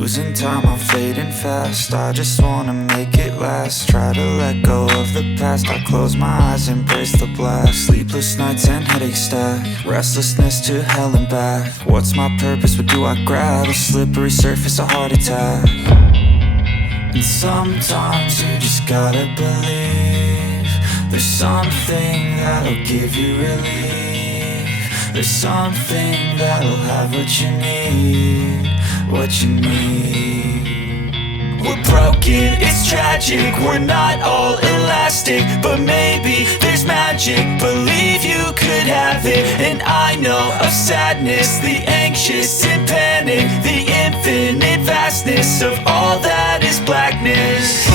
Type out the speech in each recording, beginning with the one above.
Losing time, I'm fading fast. I just wanna make it last. Try to let go of the past. I close my eyes, embrace the blast. Sleepless nights and headaches stack. Restlessness to hell and back. What's my purpose? What do I grab? A slippery surface, a heart attack. And sometimes you just gotta believe there's something that'll give you relief. There's something that'll have what you need, what you need. We're broken, it's tragic, we're not all elastic, but maybe there's magic. Believe you could have it, and I know of sadness, the anxious and panic, the infinite vastness of all that is blackness.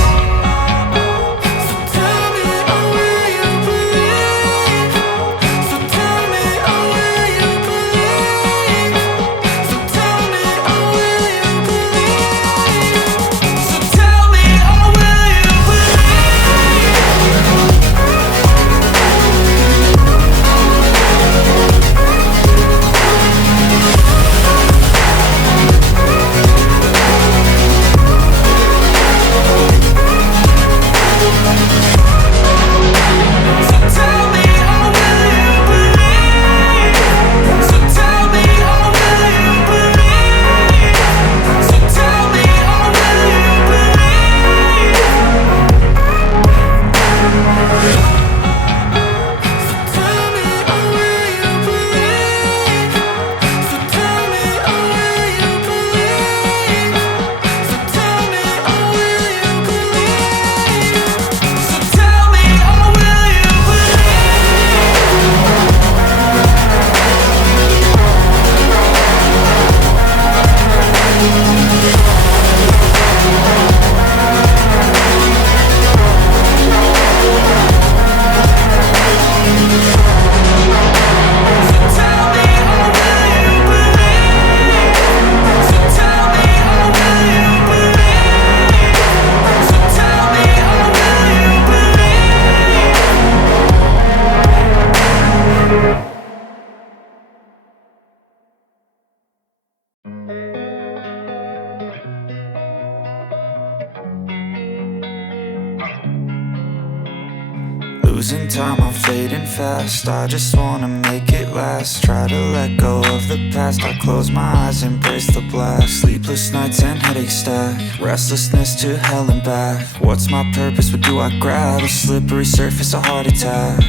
Losing time, I'm fading fast. I just wanna make it last. Try to let go of the past. I close my eyes, embrace the blast. Sleepless nights and headaches stack. Restlessness to hell and back. What's my purpose? What do I grab? A slippery surface, a heart attack.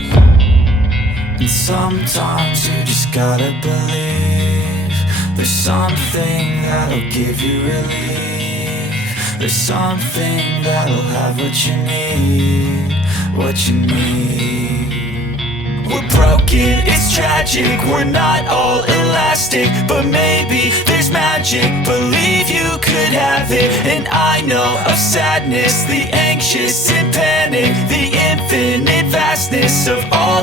And sometimes you just gotta believe there's something that'll give you relief. There's something that'll have what you need, what you need. We're broken, it's tragic, we're not all elastic, but maybe there's magic. Believe you could have it, and I know of sadness, the anxious and panic, the infinite vastness of all